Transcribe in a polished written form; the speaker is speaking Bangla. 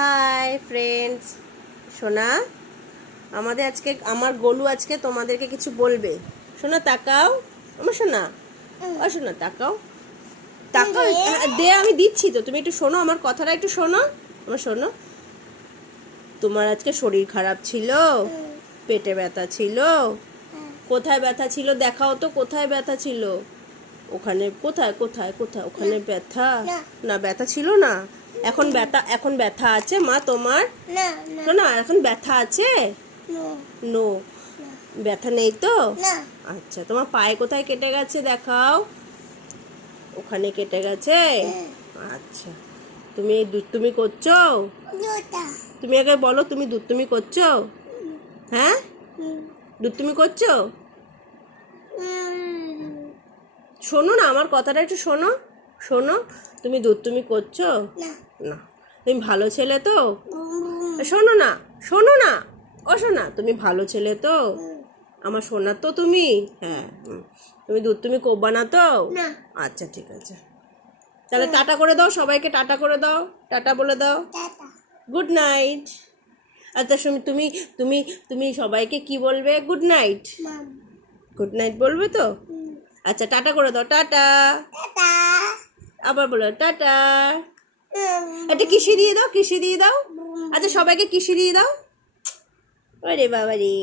হাই ফ্রেন্ডস, সোনা আমাদের আজকে আমার গোলু আজকে তোমাদেরকে কিছু বলবে। সোনা তাকাও, আমার সোনা, ও সোনা তাকাও তাকাও, দে আমি দিচ্ছি তো, তুমি একটু শোনো, আমার কথাটা একটু শোনো। আমার শোনো, তোমার আজকে শরীর খারাপ ছিল, পেটে ব্যথা ছিল, কোথায় ব্যথা ছিল দেখাও তো, কোথায় ব্যথা ছিল? ওখানে কোথায় কোথায় কোথায় ওখানে ব্যথা না, ব্যথা ছিল না, এখন ব্যথা আছে মা তোমার? না, এখন ব্যথা আছে? নো, ব্যথা নেই তো? আচ্ছা, তোমার পায়ে কোথায় কেটে গেছে দেখাও, ওখানে কেটে গেছে? আচ্ছা, তুমি দুধ করছো? তুমি আগে বলো, তুমি দুধ করছো? হ্যাঁ, দুধ করছো? শোনো না, আমার কথাটা একটু শোনো। শোনো, তুমি দুধ করছো না? তুমি ভালো ছেলে তো? শোনো না, শোনো না, ও শোনা, তুমি ভালো ছেলে তো? আমার সোনা তো তুমি? হ্যাঁ, তুমি দুধ করবা না তো? আচ্ছা ঠিক আছে, তাহলে টাটা করে দাও সবাইকে, টাটা করে দাও, টাটা বলে দাও, গুড নাইট। আচ্ছা তুমি তুমি তুমি সবাইকে কি বলবে? গুড নাইট, গুড নাইট বলবে তো? আচ্ছা, টাটা করে দাও, টাটা। আবার বলো টাটা। একটা কিসি দিয়ে দাও, কিসি দিয়ে দাও। আচ্ছা, সবাইকে কিসি দিয়ে দাও। ওরে বাবা রে।